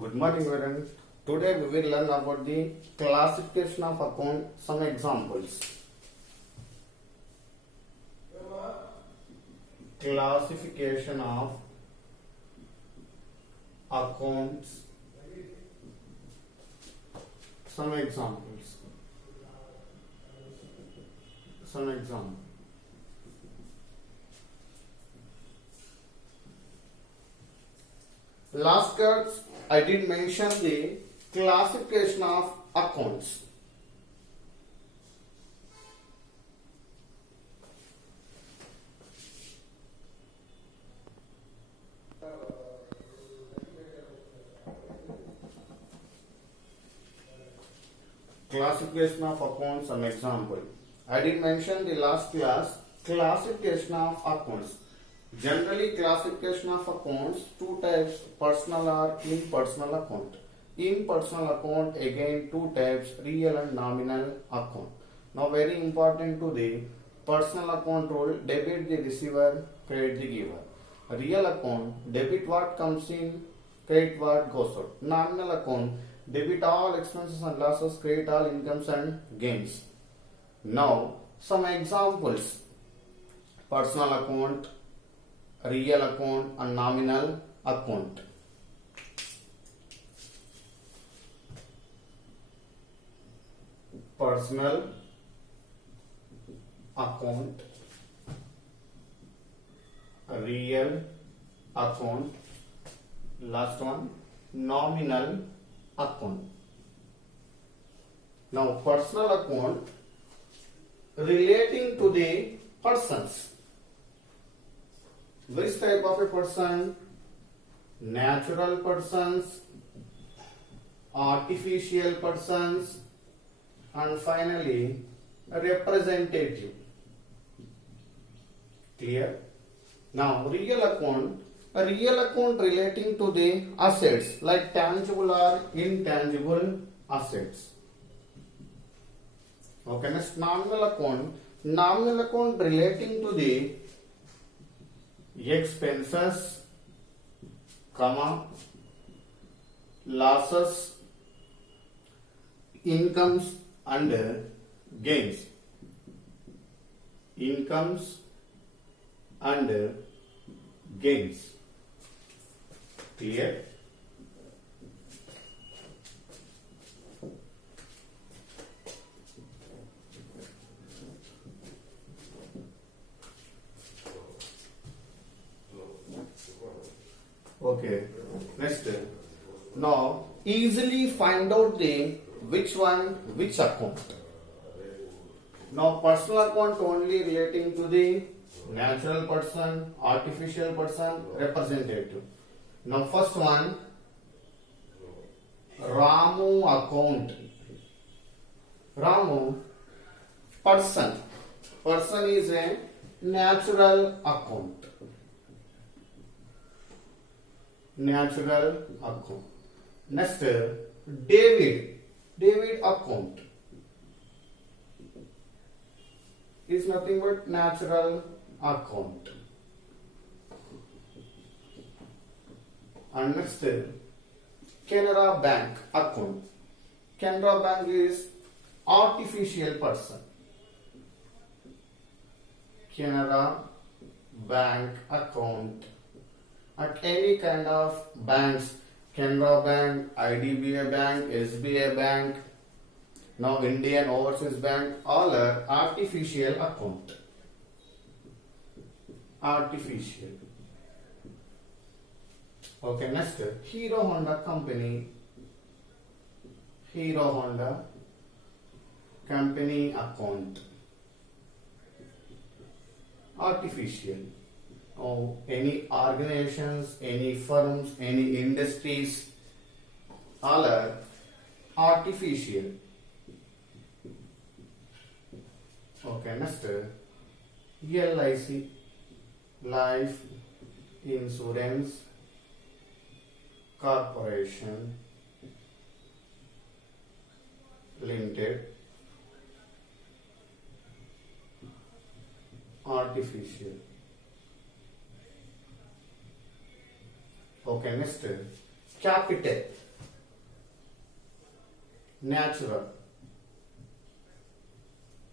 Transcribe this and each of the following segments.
Good morning, everyone. Today we will learn about the classification of account. Some examples. Classification of accounts. Some examples. Some example. Last class I did mention the classification of accounts. Classification of accounts, some example. I did mention the last class classification of accounts. Generally, classification of accounts, two types, personal or impersonal account. Impersonal account, again two types, real and nominal account. Now very important to the personal account rule, debit the receiver, credit the giver. Real account, debit what comes in, credit what goes out. Nominal account, debit all expenses and losses, credit all incomes and gains. Now some examples, personal account, real account and nominal account. Personal account, real account, last one nominal account. Now personal account relating to the persons. Which type of a person? Natural persons, artificial persons, and finally representative. Clear? Now real account, a real account relating to the assets like tangible or intangible assets. Okay, next nominal account relating to the expenses, losses, incomes and gains. Incomes and gains. Clear? Okay, next. Now easily find out the which account. Now personal account only relating to the natural person, artificial person, representative. Now first one, Ramu account. Ramu, person. Person is a natural account. Natural account. Next, David account is nothing but natural account. And next, Canara Bank account. Canara Bank is artificial person. Canara Bank account. At any kind of banks, Canara Bank, IDBI Bank, SBI Bank, now Indian Overseas Bank, all are artificial account. Artificial. Okay, next, Hero Honda Company. Hero Honda Company account. Artificial. Oh, any organizations, any firms, any industries, all are artificial. Okay, next, LIC, Life Insurance Corporation Limited, artificial. Okay, next, capital. natural.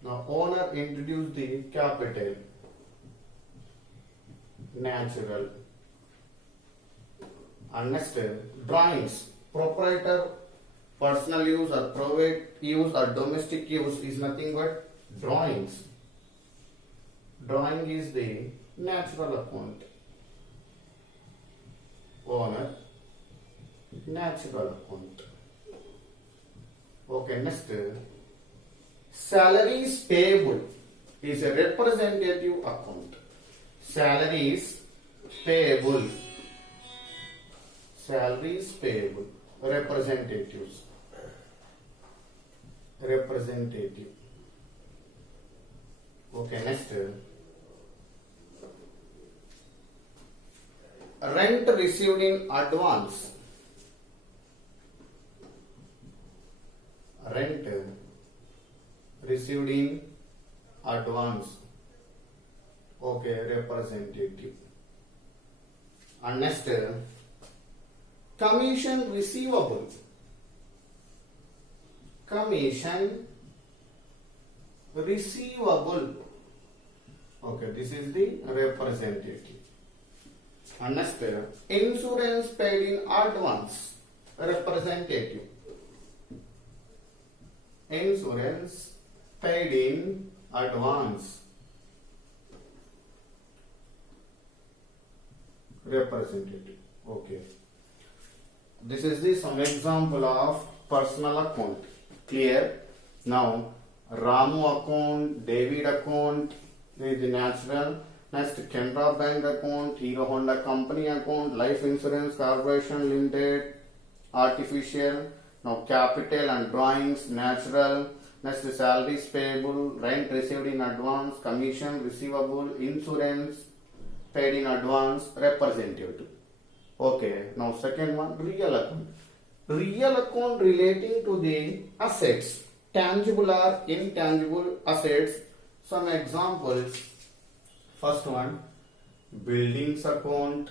Now owner introduced the capital, natural. And next, drawings, proprietor, personal use or private use or domestic use is nothing but drawings. Drawing is the natural account. Owner, natural account. Okay, next, salaries payable is a representative account. Salaries payable. Salaries payable. Representatives. Representative. Okay, next. Rent received in advance. Rent received in advance. Okay, representative. And next, commission receivable. Commission receivable. Okay, this is the representative. And next, insurance paid in advance. Representative. Insurance paid in advance. Representative. Okay. This is the some example of personal account. Clear? Now, Ramu account, David account is the natural. Next, Canara Bank account, Hero Honda Company account, Life Insurance Corporation Limited, artificial. Now, capital and drawings, natural. Next, salaries payable, rent received in advance, commission receivable, insurance paid in advance, representative. Okay, now second one, real account. Real account relating to the assets, tangible or intangible assets. Some examples. First one, buildings account,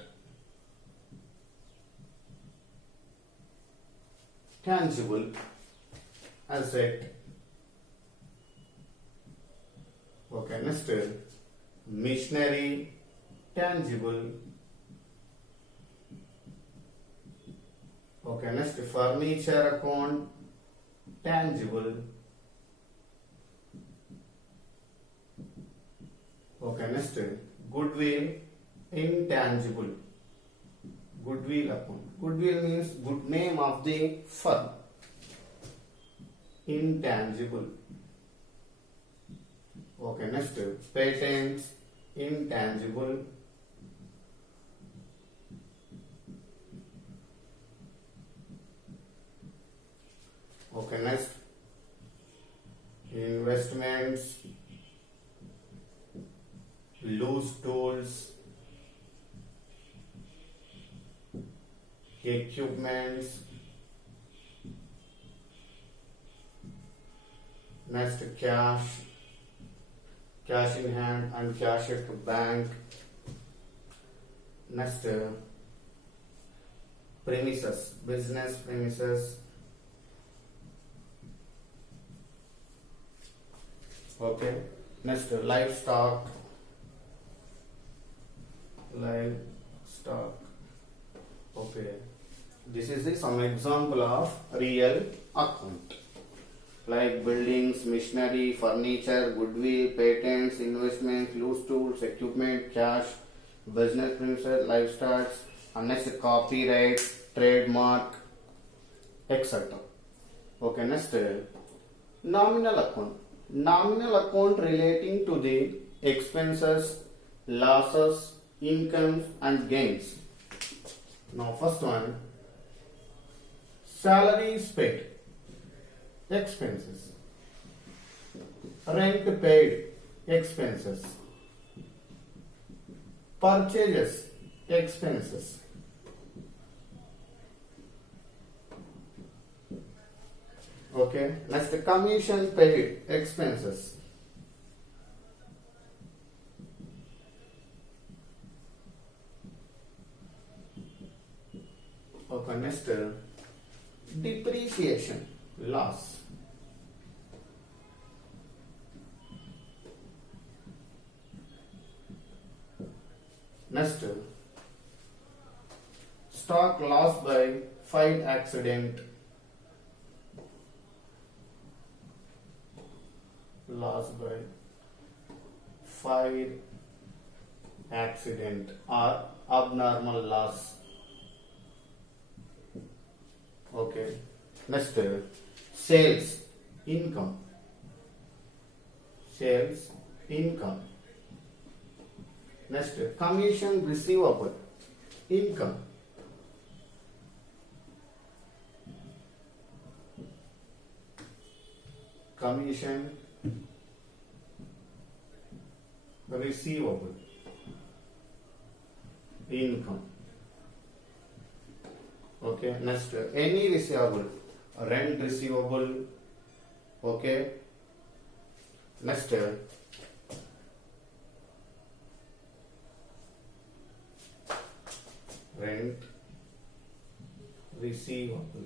tangible asset. Okay, next, machinery, tangible. Okay, next, furniture account, tangible. Okay, next, goodwill, intangible. Goodwill account. Goodwill means good name of the firm. Intangible. Okay, next, patents, intangible. Okay, next, investments, loose tools, equipments. Next, cash, cash in hand and cash at bank. Next, premises, business premises. Okay, next, livestock. Livestock. Okay, this is the some example of real account, like buildings, machinery, furniture, goodwill, patents, investments, loose tools, equipment, cash, business premises, livestock, and next, copyright, trademark, etc. Okay, next, nominal account. Nominal account relating to the expenses, losses, incomes and gains. Now first one, salaries paid, expenses, rent paid, expenses, purchases, expenses, okay, next, commission paid, expenses, okay, next, depreciation, loss, Next, stock lost by fire accident. Lost by fire accident or abnormal loss. Okay. Next, sales income. Sales income. Next, commission receivable income. Commission receivable income. Okay. Next, any receivable, rent receivable. Okay. Next, rent receivable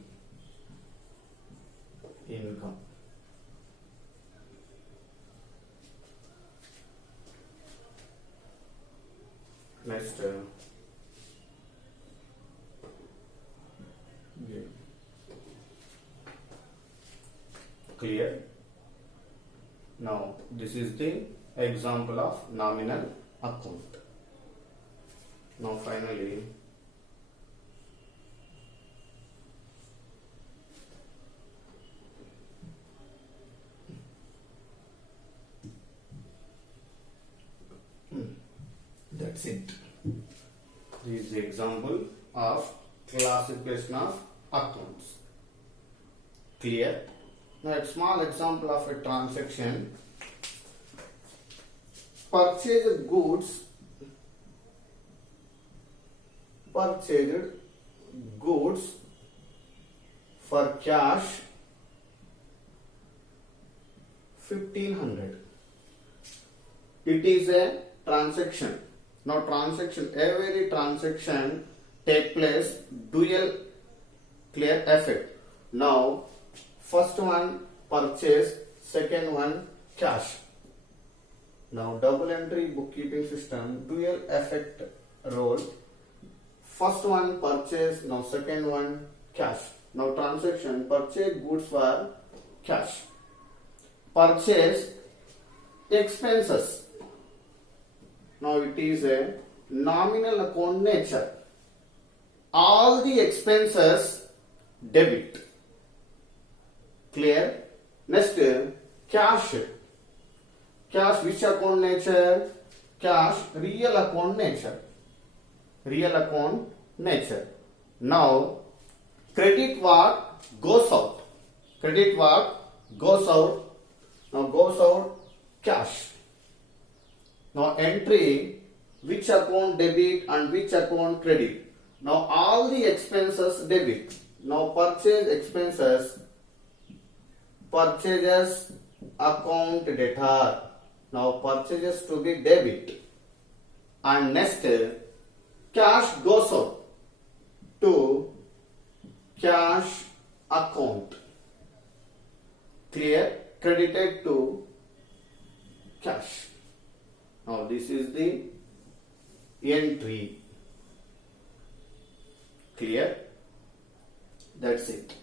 income. Next, yeah. Clear? Now this is the example of nominal account. Now finally, that's it. This is the example of classification of accounts. Clear? Now a small example of a transaction. Purchased goods for cash 1500. It is a transaction. Now every transaction take place dual clear effect. Now first one purchase, second one cash. Now double entry bookkeeping system dual effect role. First one purchase, now second one cash. Now transaction purchase goods for cash. Purchase expenses. Now it is a nominal account nature. All the expenses debit. Clear? Next, cash. Cash which account nature? Cash real account nature. Real account nature. Now credit what goes out. Credit what goes out. Now goes out cash. Now entry which account debit and which account credit. Now all the expenses debit. Now purchase expenses, purchases account debtor. Now purchases to be debit. And next, cash goes out to cash account. Clear? Credited to cash. Now this is the entry. Clear? That's it.